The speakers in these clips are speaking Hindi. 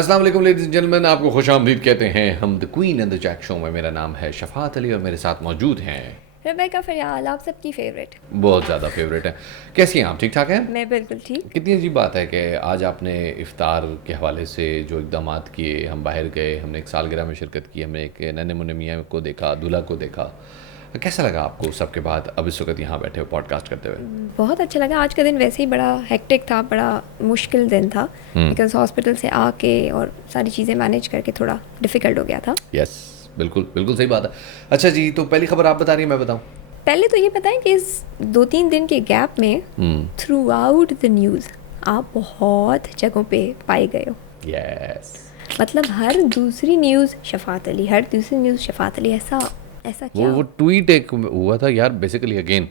अस्सलाम वालेकुम लेडीज एंड जेंटलमैन, आपको खुशामदीद कहते हैं हम the queen and the jack show में। मेरा नाम है शफात अली और मेरे साथ मौजूद हैं रेबेका फरियाल, आप सबकी फेवरेट। बहुत ज़्यादा फेवरेट है। कैसी हैं आप? ठीक ठाक हैं? मैं बिल्कुल ठीक। कितनी अजीब बात है कि आज आपने इफ्तार के हवाले से जो इकदाम किए, हम बाहर गए, हमने एक सालगिरह में शिरकत की, हमने एक नन्हे मुन्ने मियाँ को देखा, दूल्हा को देखा। कैसा लगा आपको सबके बाद अब इस वक्त यहाँ बैठे हो पॉडकास्ट करते हुए? बहुत अच्छा लगा। आज का दिन वैसे ही बड़ा हेक्टिक था, बड़ा मुश्किल दिन था बिकॉज हॉस्पिटल से आके और सारी चीज़ें मैनेज करके थोड़ा डिफ़िकल्ट हो गया था। यस, बिल्कुल बिल्कुल सही बात है। अच्छा जी, तो पहली खबर आप बता रही हैं, मैं बताऊँ? पहले तो ये बताएं कि इस 2-3 दिन के गैप में थ्रू आउट द न्यूज़ आप बहुत जगहों पे पाए गए हो। यस, मतलब हर दूसरी न्यूज़ शफात अली, हर दूसरी न्यूज़ शफात अली, ऐसा ऐसा क्या? वो ट्वीट एक हुआ था यार। बेसिकली अगेन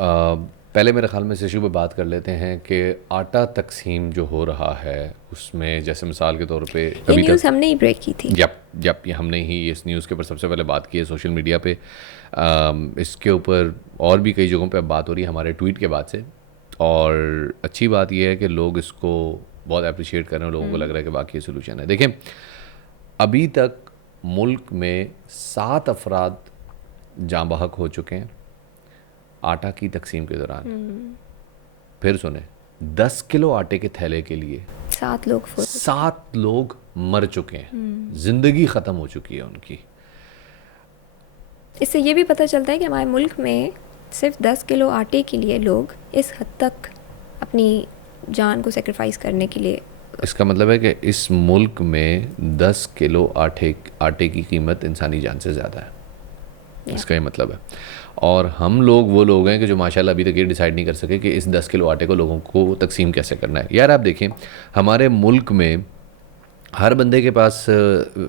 पहले मेरे ख्याल में इस इशू पे बात कर लेते हैं कि आटा तकसीम जो हो रहा है उसमें, जैसे मिसाल के तौर पे ये न्यूज़ हमने ही ब्रेक की थी। जब ये हमने ही इस न्यूज़ के ऊपर सबसे पहले बात की है सोशल मीडिया पे। इसके ऊपर और भी कई जगहों पे अब बात हो रही है हमारे ट्वीट के बाद से, और अच्छी बात यह है कि लोग इसको बहुत अप्रिशिएट कर रहे हैं। लोगों को लग रहा है कि वाकई सोल्यूशन है। देखें, अभी तक मुल्क में 7 अफराद जाँ बहक हो चुके हैं आटा की तकसीम के दौरान। फिर सुने, 10 किलो आटे के थैले के लिए 7 लोग मर चुके हैं। जिंदगी ख़त्म हो चुकी है उनकी। इससे ये भी पता चलता है कि हमारे मुल्क में सिर्फ 10 किलो आटे के लिए लोग इस हद तक अपनी जान को सेक्रीफाइस करने के लिए। इसका मतलब है कि इस मुल्क में 10 किलो आटे की कीमत इंसानी जान से ज़्यादा है। इसका ये मतलब है। और हम लोग वो लोग हैं कि जो माशाल्लाह अभी तक ये डिसाइड नहीं कर सके कि इस 10 किलो आटे को लोगों को तकसीम कैसे करना है। यार आप देखें, हमारे मुल्क में हर बंदे के पास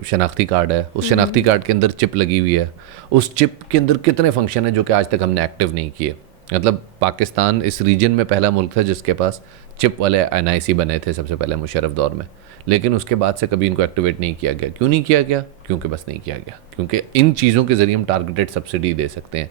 शनाख्ती कार्ड है। उस शनाख्ती कार्ड के अंदर चिप लगी हुई है। उस चिप के अंदर कितने फंक्शन हैं जो कि आज तक हमने एक्टिव नहीं किए। मतलब पाकिस्तान इस रीजन में पहला मुल्क था जिसके पास चिप वाले NIC बने थे सबसे पहले मुशर्रफ दौर में, लेकिन उसके बाद से कभी इनको एक्टिवेट नहीं किया गया। क्यों नहीं किया गया? क्योंकि बस नहीं किया गया। क्योंकि इन चीज़ों के ज़रिए हम टारगेटेड सब्सिडी दे सकते हैं।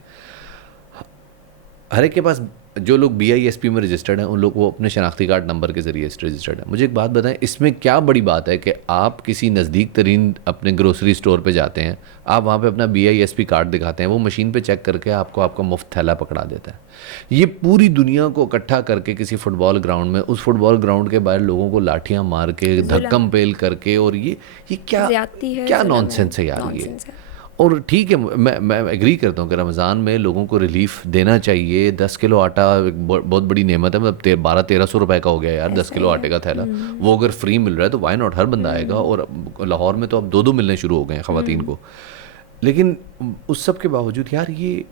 हर एक के पास, जो लोग BISP में रजिस्टर्ड हैं उन लोग वो अपने शनाख्ती कार्ड नंबर के ज़रिए रजिस्टर्ड है। मुझे एक बात बताएं, इसमें क्या बड़ी बात है कि आप किसी नज़दीक तरीन अपने ग्रोसरी स्टोर पे जाते हैं, आप वहाँ पे अपना BISP कार्ड दिखाते हैं, वो मशीन पे चेक करके आपको आपका मुफ्त थैला पकड़ा देता है। ये पूरी दुनिया को इकट्ठा करके किसी फुटबॉल ग्राउंड में, उस फुटबॉल ग्राउंड के बाहर लोगों को लाठियाँ मार के, धक्कम पेल करके, और ये क्या नॉनसेंस है यार ये। और ठीक है, मैं एग्री करता हूँ कि रमज़ान में लोगों को रिलीफ देना चाहिए। 10 किलो आटा एक बहुत बड़ी नेमत है। मतलब 1200-1300 रुपए का हो गया यार 10 किलो आटे का थैला। वो अगर फ्री मिल रहा है तो वाई नॉट, हर बंदा आएगा। और लाहौर में तो अब 2-2 मिलने शुरू हो गए हैं ख़वातीन को। लेकिन उस सब के बावजूद यार ये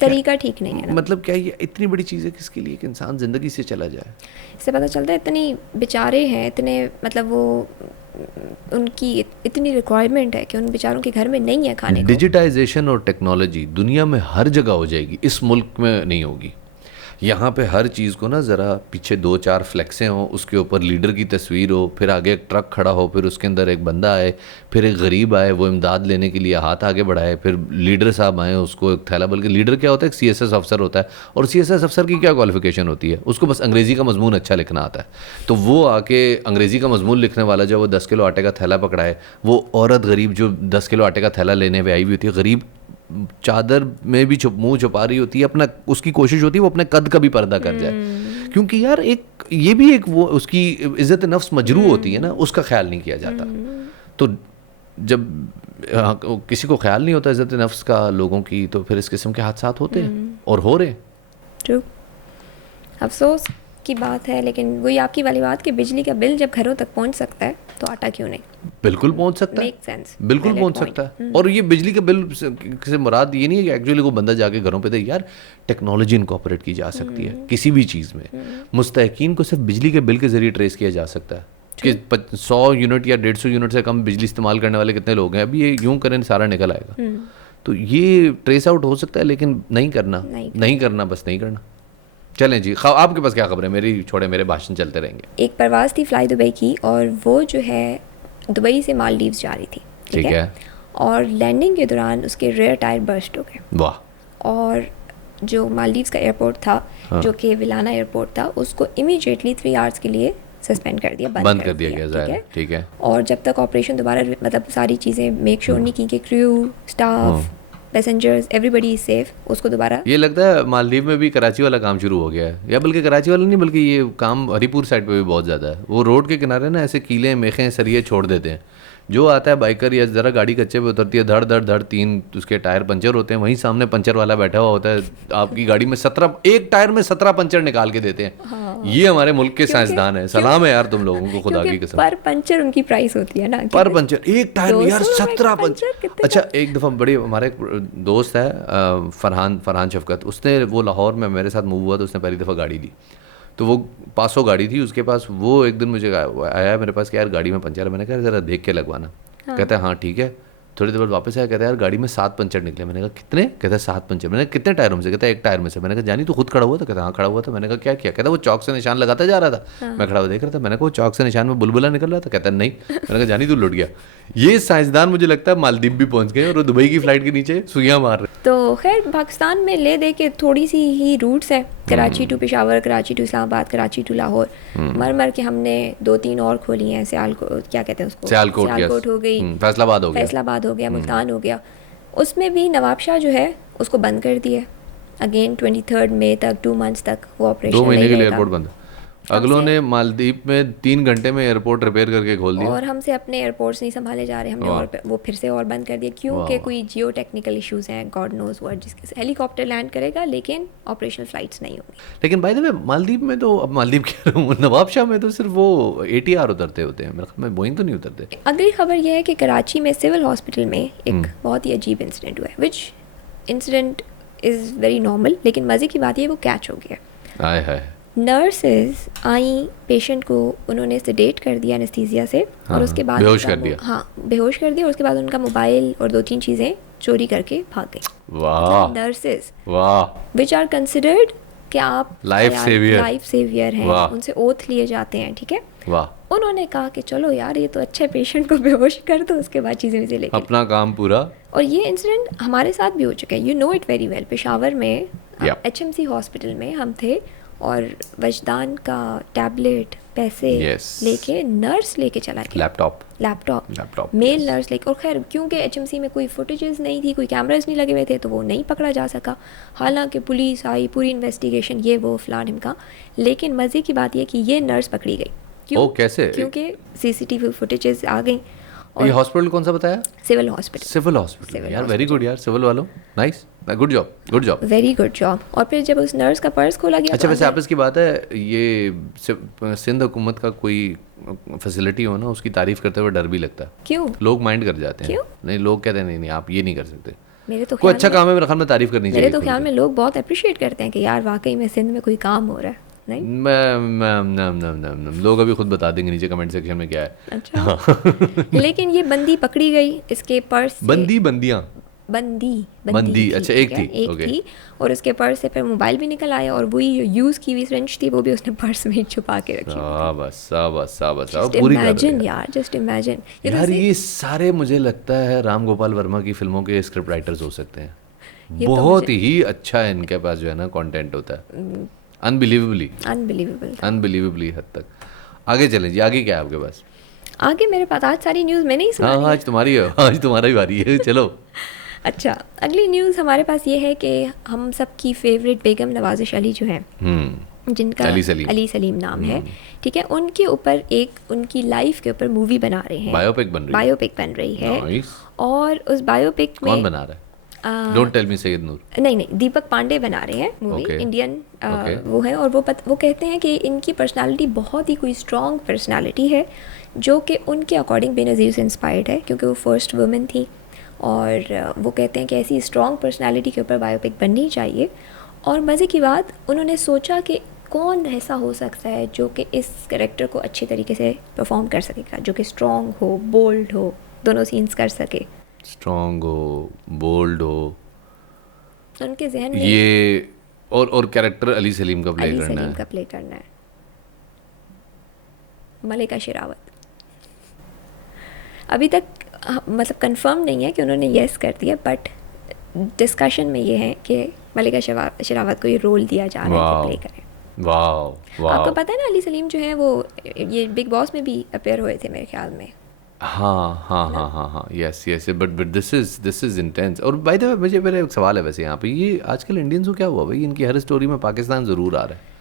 तरीका ठीक नहीं है ना। मतलब क्या ये इतनी बड़ी चीज़ है किसके लिए कि इंसान ज़िंदगी से चला जाए। इससे पता चलता है इतनी बेचारे हैं, इतने मतलब वो उनकी इतनी रिक्वायरमेंट है कि उन बेचारों के घर में नहीं है खाने को। डिजिटाइजेशन और टेक्नोलॉजी दुनिया में हर जगह हो जाएगी, इस मुल्क में नहीं होगी। यहाँ पे हर चीज़ को ना ज़रा पीछे 2-4 फ्लैक्सें हों, उसके ऊपर लीडर की तस्वीर हो, फिर आगे एक ट्रक खड़ा हो, फिर उसके अंदर एक बंदा आए, फिर एक गरीब आए, वो इमदाद लेने के लिए हाथ आगे बढ़ाए, फिर लीडर साहब आए, उसको एक थैला। बल्कि लीडर क्या होता है? एक CSS अफसर होता है। और CSS अफसर की क्या क्वालिफिकेशन होती है? उसको बस अंग्रेज़ी का मजमून अच्छा लिखना आता है। तो वो आके अंग्रेज़ी का मजमून लिखने वाला जब वो 10 किलो आटे का थैला पकड़ाए, वो औरत गरीब जो 10 किलो आटे का थैला लेने पर आई हुई होती है, गरीब चादर में भी मुंह छुपा रही होती है, अपना उसकी कोशिश होती है वो अपने कद का भी पर्दा कर जाए। क्योंकि यार एक ये भी एक वो उसकी इज्जत नफ्स मजरू होती है ना, उसका ख्याल नहीं किया जाता। तो जब किसी को ख्याल नहीं होता इज्जत नफ्स का लोगों की, तो फिर इस किस्म के हादसात होते हैं और हो रहे। ट्रू, अफसोस की बात है। लेकिन वही आपकी वाली बात कि बिजली का बिल जब घरों तक पहुंच सकता है तो आटा क्यों नहीं? बिल्कुल पहुंच सकता है, बिल्कुल पहुंच सकता है। और ये बिजली का बिल से मुराद ये नहीं है कि एक्चुअली को बंदा जाके घरों पे दे। यार टेक्नोलॉजी इनकॉर्पोरेट की जा सकती है किसी भी चीज़ में। मुस्तहकीन को सिर्फ बिजली के बिल के जरिए ट्रेस किया जा सकता है कि 100 यूनिट या 150 यूनिट से कम बिजली इस्तेमाल करने वाले कितने लोग हैं। अभी ये यूं करें सारा निकल आएगा। तो ये ट्रेस आउट हो सकता है, लेकिन नहीं करना, बस नहीं करना। चलें जी, आपके पास क्या खबर है? मेरी छोड़े, मेरे भाषण चलते रहेंगे। एक परवाज़ थी फ्लाई दुबई की, और वो जो है दुबई से मालदीव्स जा रही थी। ठीक है। और लैंडिंग के दौरान उसके रेयर टायर बर्स्ट हो गए। वाह। और जो मालदीव्स का एयरपोर्ट था, जो कि विलाना एयरपोर्ट था, उसको इमीडिएटली 3 आवर्स के लिए सस्पेंड कर दिया, बंद कर दिया गया, ठीक ज़ाहिर है। है, ठीक है। और जब तक ऑपरेशन दोबारा मतलब सारी चीज़ें मेक श्योर नहीं की कि crew, staff, passengers, everybody is safe, उसको दोबारा ये लगता है मालदीव में भी कराची वाला काम शुरू हो गया है, या बल्कि कराची वाला नहीं बल्कि ये काम हरीपुर साइड पे भी बहुत ज़्यादा है। वो रोड के किनारे ना ऐसे कीले मेखें सरिये छोड़ देते हैं, जो आता है बाइकर या ज़रा गाड़ी कच्चे पे उतरती है, धड़ धड़ धड़ 3 उसके टायर पंचर होते हैं, वहीं सामने पंचर वाला बैठा हुआ होता है, आपकी गाड़ी में 17 एक टायर में 17 पंचर निकाल के देते हैं। हाँ। ये हमारे मुल्क के साइंसदान है, सलाम है यार तुम लोगों को, खुदा की क्योंकि कसम। पर पंचर उनकी प्राइस होती है ना, पर पंचर एक टायर में यार 200 रुपए 17 का पंचर। कितने अच्छा एक दफ़ा बड़ी हमारे एक दोस्त है फरहान शफकत, उसने वो लाहौर में मेरे साथ मूव हुआ तो उसने पहली दफ़ा गाड़ी ली, तो वो 500 गाड़ी थी उसके पास। वो एक दिन मुझे आया मेरे पास कि यार गाड़ी में पंचर है, मैंने कहा ज़रा देख के लगवाना। कहता है हाँ ठीक है। थोड़ी देर बाद वापस आया, कहता है यार गाड़ी में 7 पंचर निकले। मैंने कहा कितने? कहता है 7 पंचर। मैंने कहा कितने टायरों में से? कहता है एक टायर में से। मैंने कहा जानी तू खुद खड़ा हुआ था? कहता हाँ खड़ा हुआ था। मैंने कहा क्या किया? कहता वो चौक से निशान लगाता जा रहा था, मैं खड़ा हुआ देख रहा था। मैंने कहा वो चौक से निशान में बुलबुला निकल रहा था? कहता नहीं। मैंने कहा जानी तू लुट गया। ये साइंसदान मुझे लगता है मालदीव भी पहुंच गए और वो दुबई की फ्लाइट के नीचे सुइयां मार रहे। तो खैर पाकिस्तान में ले दे के थोड़ी सी ही रूट्स हैं, Karachi to Peshawar, Karachi to Islamabad, Karachi to Lahore. मर के हमने 2-3 और खोली हैं, क्या कहते हैं उसको, सियालकोट हो गई, फैसलाबाद हो गया, मुल्तान हो गया। उसमें भी नवाबशाह जो है उसको बंद कर दिया अगेन 23 मई तक, 2 मंथ्स तक वो ऑपरेशन 2 महीने के लिए रहेगा। एयरपोर्ट बंद। अगलों ने मालदीव में 3 घंटे में एयरपोर्ट रिपेयर करके खोल दिया और हमसे अपने एयरपोर्ट्स नहीं संभाले जा रहे, हमने और वो फिर से और बंद कर दिया क्योंकि कोई जियो टेक्निकल इश्यूज हैं, गॉड नोज व्हाट, जिसके हेलीकॉप्टर लैंड करेगा लेकिन ऑपरेशनल फ्लाइट्स नहीं होंगी। लेकिन बाय द वे मालदीव में तो, अब मालदीव कह रहा हूँ, नवाबशाह में तो सिर्फ वो ATR उतरते होते हैं, मेरे ख्याल में बोइंग तो नहीं उतरते। अगली खबर यह है कि कराची में सिविल हॉस्पिटल में एक बहुत ही अजीब इंसिडेंट हुआ है, विच इंसिडेंट इज़ वेरी नॉर्मल, लेकिन मज़े की बात ये वो कैच हो गया। आय हाय। नर्सेज आई, पेशेंट को उन्होंने सेडेट कर दिया एनेस्थीसिया से, और उसके बाद बेहोश कर दिया। हाँ बेहोश कर दिया, और उसके बाद उनका मोबाइल और 2-3 चीज़ें चोरी करके भाग गई। वाह नर्सेज वाह, विच आर कंसिडर्ड कि आप लाइफ सेवियर हैं, उनसे ओथ लिए जाते हैं, ठीक है। वाह। उन्होंने कहा कि चलो यार ये तो अच्छे पेशेंट को बेहोश कर दो, उसके बाद चीज़ें से लेकर अपना काम पूरा। और ये इंसिडेंट हमारे साथ भी हो चुका है, you know it very well. Peshawar में HMC हॉस्पिटल में हम थे और वजदान का टैबलेट पैसे लेके नर्स लेके चला गया, लैपटॉप मेल नर्स लेके। और खैर क्योंकि HMC में कोई फुटेजेस नहीं थी, कोई कैमरास नहीं लगे हुए थे, तो वो नहीं पकड़ा जा सका। हालांकि पुलिस आई, पूरी इन्वेस्टिगेशन, ये वो फलान ढिमका, लेकिन मज़े की बात यह कि ये नर्स पकड़ी गई। क्यों? कैसे? क्योंकि CCTV फुटेजेस आ गई। ये हॉस्पिटल कौन सा बताया? सिविल हॉस्पिटल यार वेरी गुड यार, सिविल वालों, nice, good job, very good job. और फिर जब उस नर्स का पर्स खोला गया, अच्छा वैसे आपस की बात है, ये सिंध हुकूमत का कोई फैसिलिटी हो ना, उसकी तारीफ करते हुए डर भी लगता है। क्यों? लोग माइंड कर जाते हैं। क्यों? नहीं, लोग कहते हैं नहीं आप ये नहीं कर सकते। मेरे तो कोई अच्छा काम है मेरे ख्याल में तारीफ करनी चाहिए। मेरे तो ख्याल में लोग बहुत अप्रिशिएट करते हैं कि यार वाकई में सिंध में कोई काम हो रहा है। नहीं, लोग अभी खुद बता देंगे नीचे कमेंट सेक्शन में क्या है। अच्छा लेकिन ये बंदी पकड़ी गई, इसके पर्स बंदी अच्छा एक थी और उसके पर्स से फिर मोबाइल भी निकल आया, और वही यूज़ की हुई सिरिंज थी वो भी उसने पर्स में छुपा के रखी। जस्ट इमेजिन यार, ये सारे मुझे लगता है राम गोपाल वर्मा की फिल्मों के स्क्रिप्ट राइटर्स हो सकते हैं। बहुत ही अच्छा इनके पास जो है ना कंटेंट होता है, अनबिलीवेबली हद तक। आगे चलें जी, आगे क्या है आपके पास? आगे मेरे पास आज सारी न्यूज़ मैंने ही सुना। हाँ आज तुम्हारी है, आज तुम्हारा ही बारी है, चलो। अच्छा, अगली न्यूज़ हमारे पास ये है कि हम सब की फेवरेट बेगम नवाजिश अली जो है, जिनका अली सलीम नाम है, ठीक है, उनके ऊपर उनकी लाइफ के ऊपर मूवी बना रहे हैं, बायोपिक बन रही है। और उस बायोपिक में कौन बना रहा है? डोंट टेल मी सैयद नूर। नहीं, दीपक पांडे बना रहे हैं मूवी, इंडियन वो है। और वो कहते हैं कि इनकी पर्सनालिटी बहुत ही कोई स्ट्रॉन्ग पर्सनालिटी है, जो कि उनके अकॉर्डिंग बेनज़ीर से इंस्पायर्ड है, क्योंकि वो फर्स्ट वुमेन थी। और वो कहते हैं कि ऐसी स्ट्रॉन्ग पर्सनालिटी के ऊपर बायोपिक बननी चाहिए। और मज़े की बात, उन्होंने सोचा कि कौन ऐसा हो सकता है जो कि इस कैरेक्टर को अच्छे तरीके से परफॉर्म कर सकेगा, जो कि स्ट्रॉन्ग हो, बोल्ड हो, दोनों सीन्स कर सके, स्ट्रॉन्ग हो, बोल्ड हो। उनके जहन में ये और कैरेक्टर अली सलीम का प्ले करना है। मलिका शेरावत अभी तक मतलब कंफर्म नहीं है कि उन्होंने येस कर दिया, बट डिस्कशन में ये है कि मलिका शेरावत को ये रोल दिया जा रहा है कि प्ले करें। वाह आपको पता है ना अली सलीम जो है वो ये बिग बॉस में भी अपेयर हुए थे मेरे ख्याल में। हाँ, yes, but this is intense. और बाय द वे मुझे मेरा एक सवाल है वैसे यहाँ पे, ये आजकल इंडियंस को क्या हुआ भाई, इनकी हर स्टोरी में पाकिस्तान ज़रूर आ रहा है।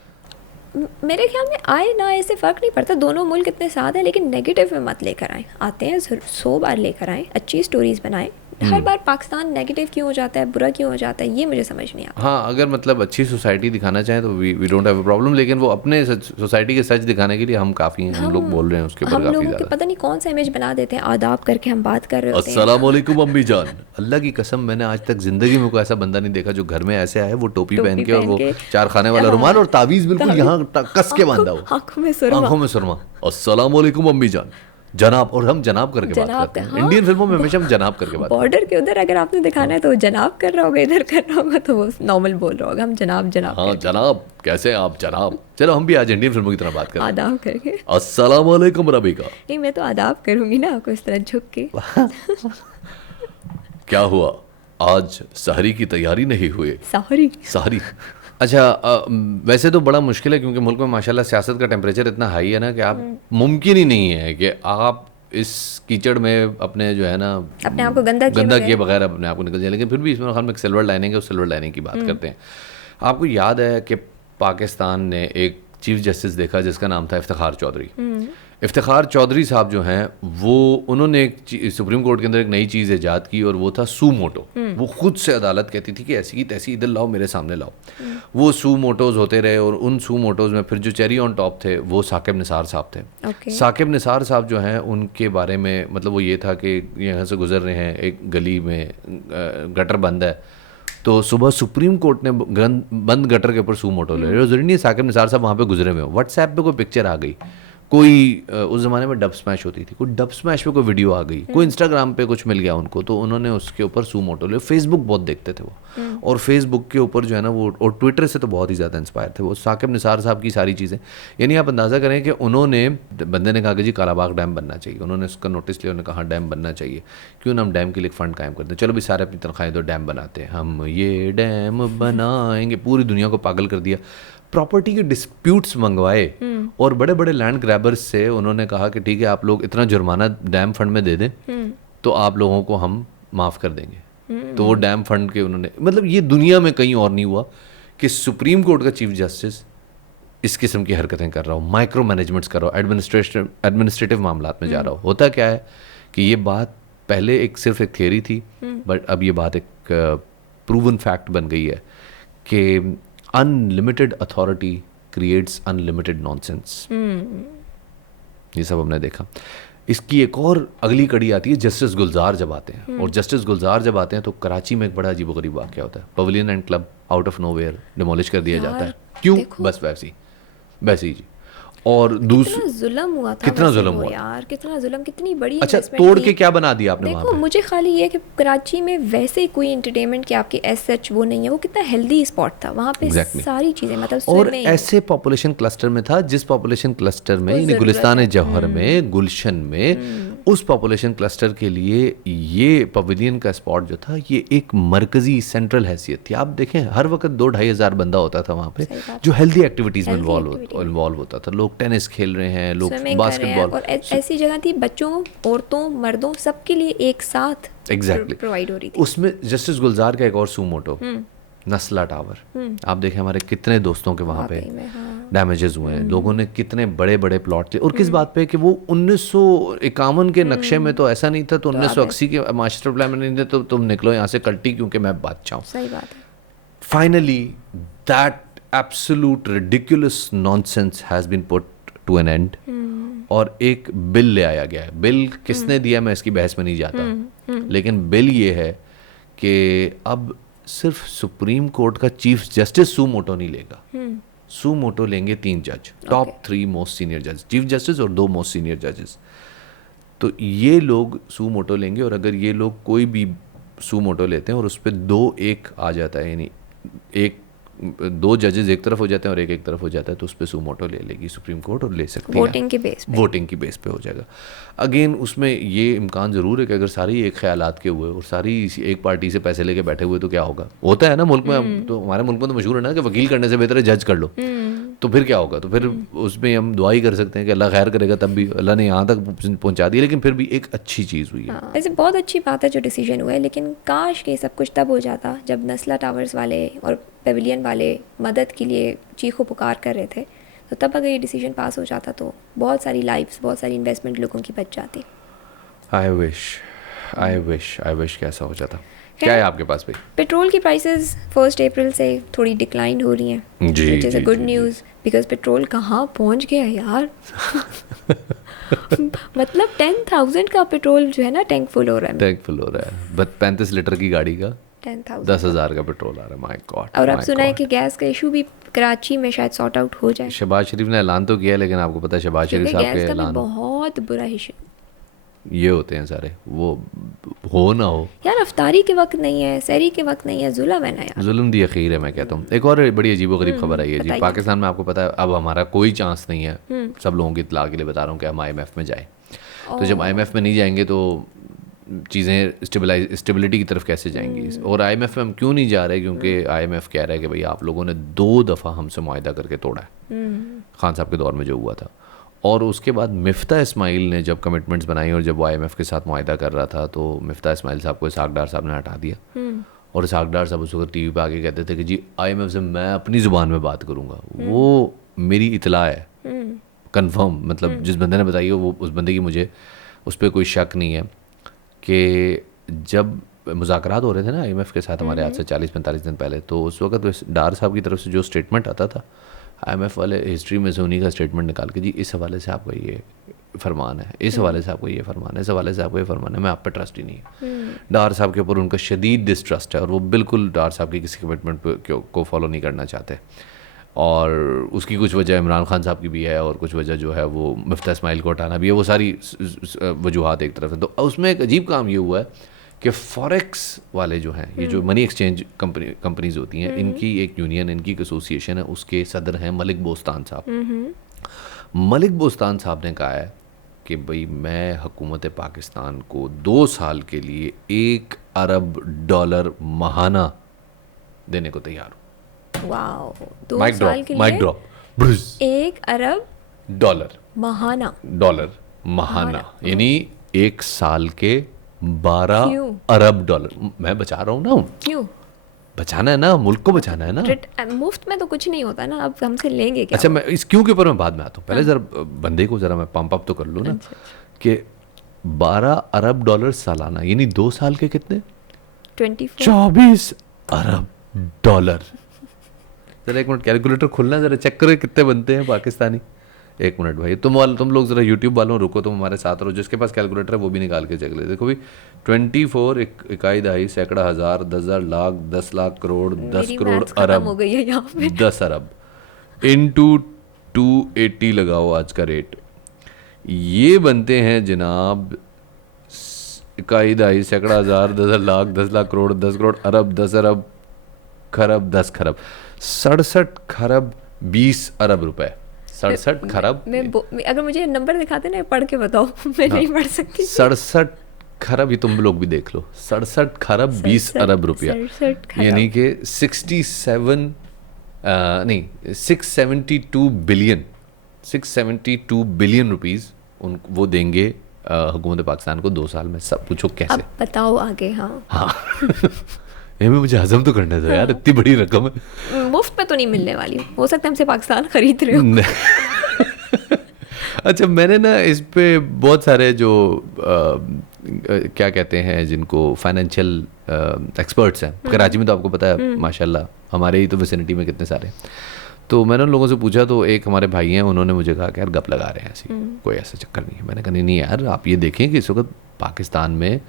मेरे ख्याल में आए ना ऐसे फ़र्क नहीं पड़ता, दोनों मुल्क इतने साथ हैं, लेकिन नेगेटिव में मत लेकर आए। आते हैं 100 बार लेकर आए, अच्छी स्टोरीज़ बनाएं। हर बार पाकिस्तान नेगेटिव क्यों हो जाता है, बुरा क्यों हो जाता है, ये मुझे समझ नहीं आता। हाँ, अगर मतलब अच्छी सोसाइटी दिखाना चाहें तो we don't have a problem, लेकिन वो अपने सोसाइटी के सच दिखाने के लिए हम काफ़ी हैं, हम लोग बोल रहे हैं उसके ऊपर हम काफ़ी लोगों के ज़्यादा। पता नहीं कौन सा इमेज बना देते हैं, आदाब करके हम बात कर रहे होते हैं। अस्सलाम वालेकुम अम्मी जान। अल्लाह की कसम मैंने आज तक जिंदगी में कोई ऐसा बंदा नहीं देखा जो घर में ऐसे आए, वो टोपी पहन के और वो 4 खाने वाला रुमाल और तावीज़ बिल्कुल यहाँ कस के बांधा हो, आंखों में सुरमा। अस्सलाम वालेकुम अम्मी जान, जनाब। और हम जनाब करके बात करते हैं। इंडियन फिल्मों में हमेशा हम जनाब करके बात करते हैं। बॉर्डर के उधर अगर आपने दिखाना है तो जनाब कर रहा होगा, इधर कर रहा होगा तो वो नॉर्मल बोल रहा होगा, हम जनाब हाँ जनाब, कैसे आप जनाब। चलो हम भी आज इंडियन फिल्मों की तरह बात करें, आदाब करके। अस्सलाम वालेकुम रबीका। नहीं, मैं तो आदाब करूंगी ना आपको इस तरह झुक के। क्या हुआ, आज सहरी की तैयारी नहीं हुई? सहरी अच्छा, वैसे तो बड़ा मुश्किल है क्योंकि मुल्क में माशाल्लाह सियासत का टेम्परेचर इतना हाई है ना कि आप मुमकिन ही नहीं है कि आप इस कीचड़ में अपने जो है ना अपने आप को गंदा किए बगैर अपने आप को निकल जाए। लेकिन फिर भी इसमें ख्याल में एक सिल्वर लाइनिंग है, उस सिल्वर लाइनिंग की बात करते हैं। आपको याद है कि पाकिस्तान ने एक चीफ जस्टिस देखा जिसका नाम था इफ्तिखार चौधरी। इफ्तिखार चौधरी साहब जो हैं वो उन्होंने एक सुप्रीम कोर्ट के अंदर एक नई चीज़ ईजाद की और वो था सू मोटो। वो खुद से अदालत कहती थी कि ऐसी की तैसी इधर लाओ, मेरे सामने लाओ। वो सू मोटोज होते रहे और उन सू मोटोज में फिर जो चेरी ऑन टॉप थे वो साकिब निसार साहब थे। साकिब निसार साहब जो हैं उनके बारे में मतलब वो ये था कि यहाँ से गुजर रहे हैं, एक गली में गटर बंद है, तो सुबह सुप्रीम कोर्ट ने बंद गटर के ऊपर सू मोटो ले रहे, जरूरी नहीं साकिब निसार साहब वहाँ पे गुजरे हुए हो। व्हाट्सएप पे कोई पिक्चर आ गई, कोई उस ज़माने में डब स्मैश होती थी, कोई डब स्मैश पे कोई वीडियो आ गई, कोई इंस्टाग्राम पे कुछ मिल गया उनको, तो उन्होंने उसके ऊपर सू मोटो ले। फेसबुक बहुत देखते थे वो, और फेसबुक के ऊपर जो है ना वो, और ट्विटर से तो बहुत ही ज़्यादा इंस्पायर थे वो साकिब निसार साहब की सारी चीज़ें। यानी आप अंदाज़ा करें कि उन्होंने, बंदे ने कहा कि जी कालाबाग डैम बनना चाहिए, उन्होंने उसका नोटिस लिया, उन्होंने कहा डैम बनना चाहिए, क्यों ना हम डैम के लिए एक फ़ंड कायम करते हैं, चलो भी सारे अपनी तनख्वाहें दो, डैम बनाते हैं, हम ये डैम बनाएंगे। पूरी दुनिया को पागल कर दिया, प्रॉपर्टी के डिस्प्यूट्स मंगवाए और बड़े बड़े लैंड ग्रैबर्स से उन्होंने कहा कि ठीक है आप लोग इतना जुर्माना डैम फंड में दे दें तो आप लोगों को हम माफ़ कर देंगे। तो वो डैम फंड के उन्होंने, मतलब ये दुनिया में कहीं और नहीं हुआ कि सुप्रीम कोर्ट का चीफ जस्टिस इस किस्म की हरकतें कर रहा हो, माइक्रो मैनेजमेंट्स कर रहा हो, एडमिनिस्ट्रेटिव मामलात में जा रहा हो। होता क्या है कि ये बात पहले सिर्फ एक थियरी थी, बट अब ये बात एक प्रूवन फैक्ट बन गई है कि unlimited authority creates unlimited nonsense. ये सब हमने देखा। इसकी एक और अगली कड़ी आती है जस्टिस गुलजार जब आते हैं, और जस्टिस गुलजार जब आते हैं तो कराची में एक बड़ा अजीबोगरीब वाक़या होता है। Pavilion and club out of nowhere demolish कर दिया जाता है। क्यों? बस वैसे ही जी। और कितना जुल्म हुआ था, कितना जुल्म हुआ यार, कितना जुल्म, कितनी बड़ी। अच्छा, तोड़ के क्या बना दिया आपने वहाँ पे? देखो मुझे खाली ये कि कराची में वैसे कोई एंटरटेनमेंट की आपकी एसएच वो नहीं है, वो कितना हेल्दी स्पॉट था वहाँ पे। सारी चीज़ें मतलब और ऐसे पॉपुलेशन क्लस्टर में था जिस पॉपुलेशन क्लस्टर में, यानी गुलिस्तान जौहर में, गुलशन में, उस पॉपुलेशन क्लस्टर के लिए ये पवेलियन का स्पॉट जो था ये एक मरकजी सेंट्रल हैसियत थी। आप देखें हर वक्त 2-2.5 हज़ार बंदा होता था वहाँ पे जो हेल्दी एक्टिविटीज़ में इन्वॉल्व होता था। लोग टेनिस खेल रहे हैं, लोग बास्केटबॉल, और ऐसी जगह थी बच्चों, औरतों, मर्दों सबके लिए एक साथ प्रोवाइड हो रही थी। उसमें जस्टिस गुलजार का एक और सूमोटो नस्ला टावर, आप देखें हमारे कितने दोस्तों के वहाँ पे डैमेजेस हुए हैं, लोगों ने कितने बड़े बड़े प्लॉट थे। और किस बात पे कि वो 1951 के नक्शे में तो ऐसा नहीं था, तो 1980 के मास्टर प्लान में नहीं थे तो तुम निकलो यहाँ से कल्टी क्योंकि मैं बादशाह हूँ। सही बात है। Finally that absolute ridiculous nonsense has been put to an end, और एक बिल ले आया गया है। बिल किसने दिया मैं इसकी बहस में नहीं जाता, लेकिन बिल ये है कि अब सिर्फ सुप्रीम कोर्ट का चीफ जस्टिस सू मोटो नहीं लेगा, सू मोटो लेंगे 3 जज, टॉप 3 मोस्ट सीनियर जज, चीफ जस्टिस और 2 मोस्ट सीनियर जजेस। तो ये लोग सू मोटो लेंगे, और अगर ये लोग कोई भी सू मोटो लेते हैं और उस पर 2-1 आ जाता है, यानी 2 जजेस एक तरफ हो जाते हैं और एक तरफ हो जाता है, तो उस पर सू मोटो ले लेगी सुप्रीम कोर्ट और ले सकती है वोटिंग के बेस पे हो जाएगा। अगेन उसमें ये इम्कान ज़रूर है कि अगर सारी एक ख्यालात के हुए और सारी एक पार्टी से पैसे लेके बैठे हुए तो क्या होगा। होता है ना मुल्क में, तो हमारे मुल्क में तो मशहूर है ना कि वकील करने से बेहतर है जज कर लो। तो फिर क्या होगा? तो फिर उसमें हम दुआ ही कर सकते हैं कि अल्लाह खैर करेगा, तब भी अल्लाह ने यहाँ तक पहुँचा दिया, लेकिन फिर भी एक अच्छी चीज़ हुई है। हाँ, वैसे बहुत अच्छी बात है जो डिसीजन हुआ है, लेकिन काश कि सब कुछ तब हो जाता जब नस्ला टावर्स वाले और पेविलियन वाले मदद के लिए चीखो पुकार कर रहे थे, तो तब अगर ये डिसीजन पास हो जाता तो बहुत सारी लाइफ्स, बहुत सारी इन्वेस्टमेंट लोगों की बच जाती। आई विश कैसा हो जाता। क्या है आपके पास भाई? पेट्रोल की प्राइसेस 1 अप्रैल से थोड़ी डिक्लाइन हो रही हैं, जी, विच इज़ अ जी, गुड जी, न्यूज़, बिकॉज पेट्रोल कहाँ पहुँच गया है यार। मतलब 10,000 का पेट्रोल जो है ना टैंक फुल हो रहा है। बट 35 लीटर की गाड़ी का 10,000 10,000 का पेट्रोल आ रहा है। My God. और अब सुना है कि गैस का इशू भी कराची में शायद सॉर्ट आउट हो जाए। शहबाज शरीफ ने ऐलान तो किया है, लेकिन आपको पता है शहबाज शरीफ क्योंकि साहब के गैस का भी ऐलान बहुत बुरा इशू ये होते हैं सारे, वो हो ना हो। यार, अफ्तारी के वक्त नहीं है, सहरी के वक्त नहीं है, जुल्म है ना यार। जुल्म दी अखीर है, मैं कहता हूँ। एक और बड़ी अजीबो गरीब खबर आई है जी, बताइए। पाकिस्तान में आपको पता है अब हमारा कोई चांस नहीं है, सब लोगों की इत्तला के लिए बता रहा हूँ कि हम IMF में जाएं। तो जब IMF में नहीं जाएंगे तो चीज़ें स्टेबिलिटी की तरफ कैसे जाएंगी? और IMF में हम क्यों नहीं जा रहे? क्योंकि IMF कह रहा है कि भाई आप लोगों ने 2 दफ़ा हमसे मुआहदा करके तोड़ा है, खान साहब के दौर में जो हुआ था। और उसके बाद मिफ्ता इस्माइल ने जब कमिटमेंट्स बनाई और जब वो IMF के साथ मुआहदा कर रहा था, तो मिफ्ता इस्माइल साहब को इसहाक डार साहब ने हटा दिया। और इसहाक डार साहब उस वक्त TV पे आके कहते थे कि जी IMF से मैं अपनी ज़ुबान में बात करूँगा। वो मेरी इतला है कंफर्म, मतलब जिस बंदे ने बताई हो वो उस बंदे की मुझे उस पर कोई शक नहीं है कि जब मुज़ाकरात हो रहे थे ना IMF के साथ हमारे आज से 40-45 दिन पहले, तो उस वक्त डार साहब की तरफ से जो स्टेटमेंट आता था, IMF वाले हिस्ट्री में से उन्हीं का स्टेटमेंट निकाल के जी इस हवाले से आपका ये फरमान है, इस हवाले से आपको ये फरमान है, इस हवाले से आपको ये फरमान है, मैं आप पे ट्रस्ट ही नहीं है। डार साहब के ऊपर उनका शदीद डिस्ट्रस्ट है और वो बिल्कुल डार साहब की किसी कमिटमेंट को फॉलो नहीं करना चाहते। और उसकी कुछ वजह इमरान खान साहब की भी है और कुछ वजह जो है वो मिफ्ता इस्माइल को हटाना भी है। वो सारी वजूहात एक तरफ है। तो उसमें एक अजीब काम ये हुआ है कि फॉरेक्स वाले जो हैं, ये जो मनी एक्सचेंज कंपनीज होती हैं, इनकी एक यूनियन, इनकी एक एसोसिएशन है, उसके सदर हैं मलिक बोस्तान साहब। मलिक बोस्तान साहब ने कहा है कि भाई मैं हुकूमत पाकिस्तान को 2 साल के लिए $1 अरब माहाना देने को तैयार हूँ। वाओ, 2 साल के लिए माइक ड्रॉप, $1 अरब महाना, यानी 1 साल के 12 अरब डॉलर। मैं बचा रहा हूँ ना। क्यों बचाना है ना, मुल्क को बचाना है ना। मुफ्त में तो कुछ नहीं होता ना, अब हमसे लेंगे क्या? अच्छा, मैं इस क्यों के ऊपर मैं बाद में आता हूँ, पहले जरा बंदे को जरा मैं पंप अप तो कर लूँ ना। कि 12 अरब डॉलर सालाना, यानी 2 साल के कितने? 24 अरब डॉलर। जरा 1 मिनट कैलकुलेटर खुलना, जरा चेक करो कितने बनते हैं पाकिस्तानी। 1 मिनट भाई, तुम लोग जरा यूट्यूब वालों रुको, तुम हमारे साथ रहो। जिसके पास कैलकुलेटर है वो भी निकाल के चेक ले। देखो भाई, 24 इकाई दहाई सैकड़ा हज़ार 10,000 लाख 10 लाख करोड़ 10 करोड़ अरब हो गई है यहाँ पे। 10 अरब इंटू 280 लगाओ आज का रेट, ये बनते हैं जनाब इकाई दहाई सैकड़ा हज़ार 10 लाख 10 लाख करोड़ 10 करोड़ अरब 10 अरब खरब 10 खरब 67 खरब 20 अरब रुपए। 67 खरब। अगर मुझे नंबर दिखाते ना, पढ़ के बताओ। मैं नहीं पढ़ सकती। 67 खरब, ये तुम लोग भी देख लो, 67 खरब 20 अरब रुपया, यानी कि 672 बिलियन रुपीस वो देंगे हुकूमत पाकिस्तान को 2 साल में। सब पूछो कैसे? अब बताओ आगे। हाँ ये भी मुझे हजम तो करने दो यार, इतनी बड़ी रकम है। मुफ्त में तो नहीं मिलने वाली, हो सकता है हमसे पाकिस्तान खरीद रहे हो। अच्छा, मैंने ना इस पे बहुत सारे जो क्या कहते हैं जिनको फाइनेंशियल एक्सपर्ट्स हैं कराची में, तो आपको पता है माशाल्लाह हमारे ही तो विसिनिटी में कितने सारे। तो मैंने उन लोगों से पूछा, तो एक हमारे भाई हैं, उन्होंने मुझे कहा कि यार गप लगा रहे हैं, ऐसी कोई ऐसा चक्कर नहीं है। मैंने कहा नहीं यार, आप ये देखें कि इस वक्त पाकिस्तान में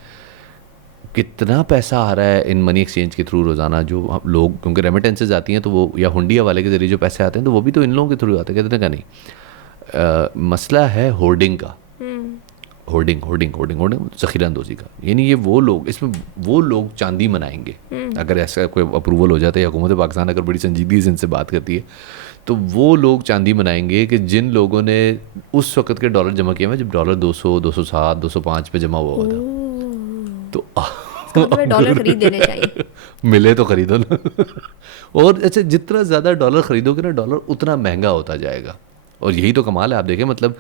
कितना पैसा आ रहा है इन मनी एक्सचेंज के थ्रू रोज़ाना। जो हम लोग, क्योंकि रेमिटेंसेज आती हैं तो वो, या हुंडिया वाले के ज़रिए जो पैसे आते हैं तो वो भी तो इन लोगों के थ्रू आते हैं। कहते हैं का नहीं, मसला है होर्डिंग का, होर्डिंग ज़ख़ीरा अंदोज़ी का। यानी ये वो लोग, इसमें वो लोग चांदी मनाएंगे अगर ऐसा कोई अप्रूवल हो जाता है, या हुकूमत पाकिस्तान अगर बड़ी संजीदगी से इनसे बात करती है, तो वो लोग चांदी मनाएंगे कि जिन लोगों ने उस वक्त के डॉलर जमा किए हैं जब डॉलर 200, 207, 205 पे जमा हुआ था। तो इसका मतलब है डॉलर खरीद लेने चाहिए। मिले तो खरीदो ना। और अच्छा, जितना ज़्यादा डॉलर खरीदोगे ना, डॉलर उतना महंगा होता जाएगा। और यही तो कमाल है। आप देखें, मतलब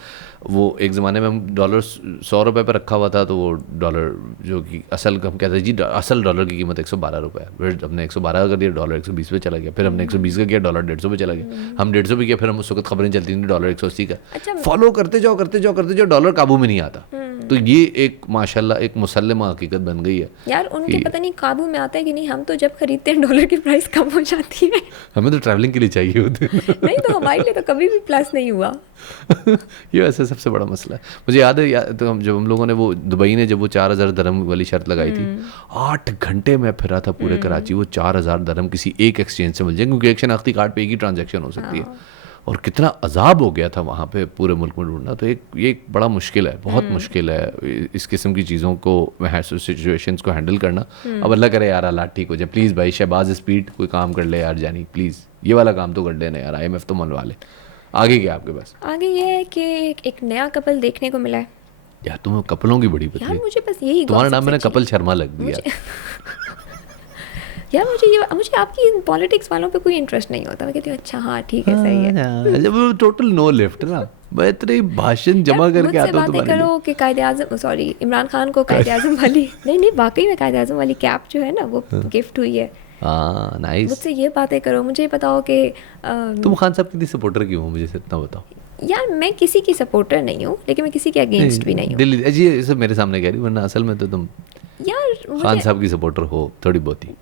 वो एक ज़माने में हम डॉलर 100 रुपये पर रखा हुआ था, तो वो डॉलर जो कि असल हम कहते हैं जी, असल डॉलर की कीमत 112 रुपये है। फिर हमने 112 कर दिया, डॉलर 120 पे चला गया। फिर हमने 120 का किया, डॉलर 150 पे चला गया। हम 150 पे किया, फिर हम उस वक्त खबरें चलती थी डॉलर 180 का। अच्छा, फॉलो करते जाओ करते जाओ करते जाओ, डॉलर काबू में नहीं आता। तो ये एक माशाल्लाह एक मुसल्लमा हकीकत बन गई है यार। उनके पता नहीं काबू में आता है कि नहीं। हम तो जब खरीदते हैं डॉलर की प्राइस कम हो जाती है। हमें तो ट्रैवलिंग के लिए चाहिए होते हैं। नहीं तो हमारे लिए तो कभी भी प्लस नहीं हुआ। ये वैसे सबसे बड़ा मसला है। मुझे याद है तो जब हम लोगों ने वो दुबई ने जब वो 4000 दरम वाली शर्त लगाई थी, 8 घंटे में फिरा था पूरे कराची। वो 4000 दरम किसी एक एक्सचेंज से मिल जाए, क्योंकि एक शनाख्ती कार्ड पे एक ही ट्रांजैक्शन हो सकती है। और कितना अजाब हो गया था वहाँ पे पूरे मुल्क में ढूंढना। तो ये एक बड़ा मुश्किल है, बहुत मुश्किल है इस किस्म की चीज़ों को, सिचुएशंस को हैंडल करना। अब अल्लाह करे यार हालात ठीक हो जाए प्लीज़। भाई शहबाज स्पीड कोई काम कर ले यार, जानी प्लीज़ ये वाला काम तो कर लेना यार, IMF तो मनवा ले। आगे क्या आपके पास? आगे ये है कि एक नया कपल देखने को मिला है। यार तुम्हें कपलों की बड़ी पता यार है। मुझे बस यही तुम्हारा नाम gossip मैंने अच्छी कपिल शर्मा लग दिया। यार मुझे आपकी इन पॉलिटिक्स वालों पे कोई इंटरेस्ट नहीं होता। मैं कहती हूँ अच्छा हाँ ठीक है सही है। जब वो टोटल नो लिफ्ट ना, मैं इतने भाषण जमा करके आता हूँ तुम्हारे लिए। करो कि कायदे आज़म, सॉरी इमरान खान को कायदे आज़म वाली नहीं वाकई में कायदे आज़म वाली कैप जो है ना वो गिफ्ट हुई है। हाँ नाइस। मुझसे ये बातें करो। मुझे ये बताओ कि तुम खान साहब की सपोर्टर क्यों हो, मुझे इतना बताओ। यार मैं किसी की सपोर्टर नहीं हूँ, लेकिन मैं किसी के अगेंस्ट भी नहीं हूँ। दिल्ली जी ये सब मेरे सामने कह रही, वरना असल में तो तुम यार खान साहब की सपोर्टर हो थोड़ी बहुत ही।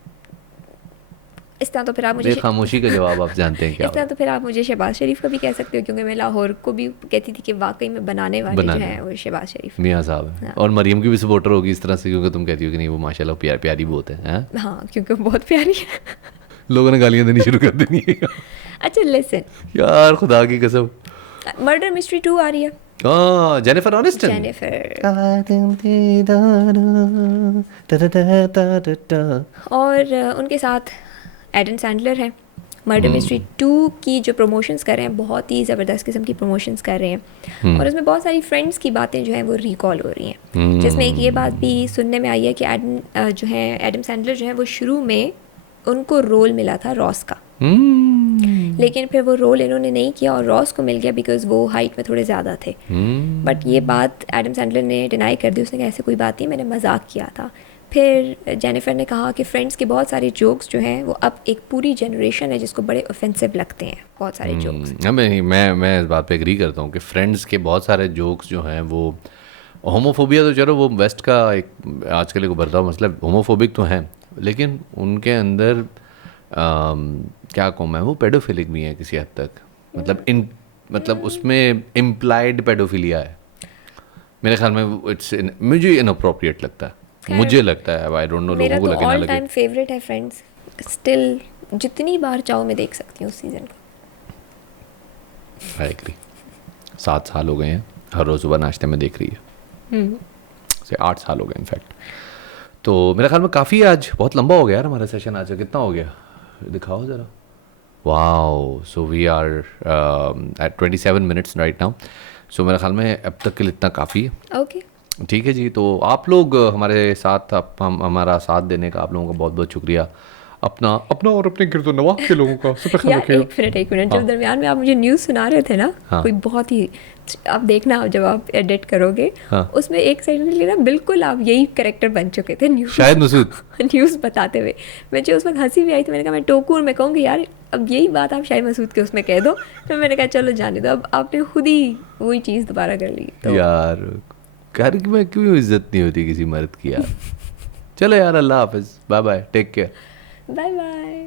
इस तरह तो फिर आप मुझे खामोशी का जवाब आप जानते हैं क्या? इस तरह तो फिर आप मुझे शहबाज शरीफ का भी कह सकते हो, क्योंकि मैं लाहौर को भी कहती थी कि वाकई में बनाने वाले जो हैं वो शहबाज शरीफ मियाँ साहब हैं। और मरियम की भी सपोर्टर होगी इस तरह से, क्योंकि तुम कहती हो कि नहीं वो माशाल्लाह प्यारी बहुत है। हाँ क्योंकि वो बहुत प्यारी है। लोगों ने गालियाँ देनी शुरू कर देनी है। अच्छा लिसन यार खुदा की कसम, मर्डर मिस्ट्री 2 आ रही है। जेनिफर ऑनिस्टन। और उनके साथ एडम सैंडलर है। मर्डर मिस्ट्री 2 की जो प्रमोशंस कर रहे हैं, बहुत ही ज़बरदस्त किस्म की प्रमोशंस कर रहे हैं। और उसमें बहुत सारी फ्रेंड्स की बातें जो हैं वो रिकॉल हो रही हैं, जिसमें एक ये बात भी सुनने में आई है कि एडम सैंडलर जो है वो शुरू में उनको रोल मिला था रॉस का, लेकिन फिर वो रोल इन्होंने नहीं किया और रॉस को मिल गया बिकॉज वो हाइट में थोड़े ज़्यादा थे। बट ये बात एडम सैंडलर ने डिनाई कर दी। उसने कहा ऐसे कोई बात नहीं, मैंने मजाक किया था। फिर जेनिफर ने कहा कि फ्रेंड्स के बहुत सारे जोक्स जो हैं वो अब एक पूरी जनरेशन है जिसको बड़े ऑफेंसिव लगते हैं, बहुत सारे जोक्स। मैं इस बात पे एग्री करता हूँ कि फ्रेंड्स के बहुत सारे जोक्स जो हैं वो, होमोफोबिया तो चलो वो वेस्ट का एक आजकल एक उभरता हुआ मसला, होमोफोबिक तो हैं, लेकिन उनके अंदर क्या कहूँ मैं, वो पेडोफिलिक भी है किसी हद तक। मतलब उसमें इम्प्लाइड पेडोफिलिया है मेरे ख्याल में। मुझे इनअप्रोप्रिएट लगता है, मुझे लगता है। आई डोंट नो लोगों को लगे ना लगे। ऑल टाइम फेवरेट है फ्रेंड्स, स्टिल जितनी बार चाहो मैं देख सकती हूँ उस सीज़न को। I agree. 7 साल हो गए हैं, हर रोज़ सुबह नाश्ते में देख रही है। से 8 साल हो गए इनफैक्ट। तो मेरे ख्याल में काफ़ी आज बहुत लंबा हो गया यार हमारा सेशन। आज कितना हो गया दिखाओ ज़रा। Wow, so we are at 27 minutes right now. सो मेरे ख्याल में अब तक के लिए इतना काफ़ी है। ओके ठीक है जी। तो आप लोग हमारे साथ हमारा साथ देने का आप लोगों का बहुत बहुत शुक्रिया। अपना और अपने गिरदोनवा के लोगों का सब ख्याल रखिएगा। एक मिनट जब दरमियान में आप मुझे न्यूज़ सुना रहे थे ना, कोई बहुत ही, आप देखना जब आप एडिट करोगे उसमें एक सेकंड के लिए ना बिल्कुल आप यही कैरेक्टर बन चुके थे न्यूज़, शायद मसूद न्यूज़ बताते हुए। मुझे उस वक्त हंसी भी आई थी। मैंने कहा मैं टोकूर में कहूँगी यार अब यही बात आप शायद मसूद के उसमें कह दो। तो मैंने कहा चलो जाने दो, अब आपने खुद ही वही चीज़ दोबारा कर ली। तो यार घर में क्यों इज्जत नहीं होती किसी मर्द की यार। चलो यार, अल्लाह हाफिज़, bye bye, take care, bye bye.